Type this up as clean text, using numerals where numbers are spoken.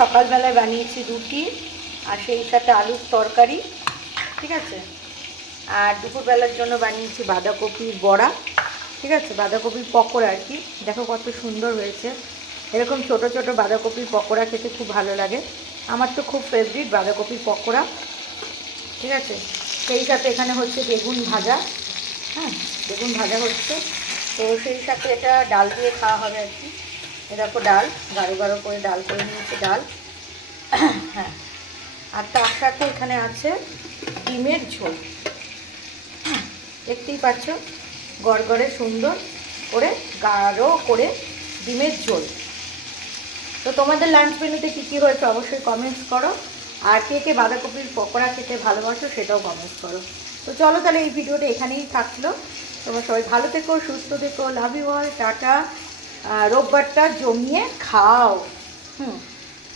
সকালবেলায় বানিয়েছি রুটি আর সেই সাথে আলুর তরকারি, ঠিক আছে। আর দুপুরবেলার জন্য বানিয়েছি বাঁধাকপির বড়া, ঠিক আছে, বাঁধাকপির পকোড়া আর কি। দেখো কত সুন্দর হয়েছে। এরকম ছোট ছোট বাঁধাকপির পকোড়া খেতে খুব ভালো লাগে, আমার তো খুব ফেভারিট বাঁধাকপির পকোড়া, ঠিক আছে। সেই সাথে এখানে হচ্ছে বেগুন ভাজা, হ্যাঁ বেগুন ভাজা হচ্ছে। তো সেই সাথে এটা ডাল দিয়ে খাওয়া হবে আর কি। দেখো ডাল গাঢ় গাঢ় করে ডাল করে নিয়েছে, ডাল, হ্যাঁ। আর তার সাথে এখানে আছে ডিমের ঝোল, দেখতেই পাচ্ছ গড়গড়ে সুন্দর করে গাঢ় করে ডিমের ঝোল। তো তোমাদের লাঞ্চ মেনুতে কী কী হয়েছে অবশ্যই কমেন্টস করো, আর কে কে বাঁধাকপির পকোড়া খেতে ভালোবাসো সেটাও কমেন্টস করো। তো চলো তাহলে এই ভিডিওটা এখানেই থাকলো। তোমরা সবাই ভালো থেকো, সুস্থ থেকো, লাভ ইউ অল, টাটা। রোববারটা জমিয়ে খাও।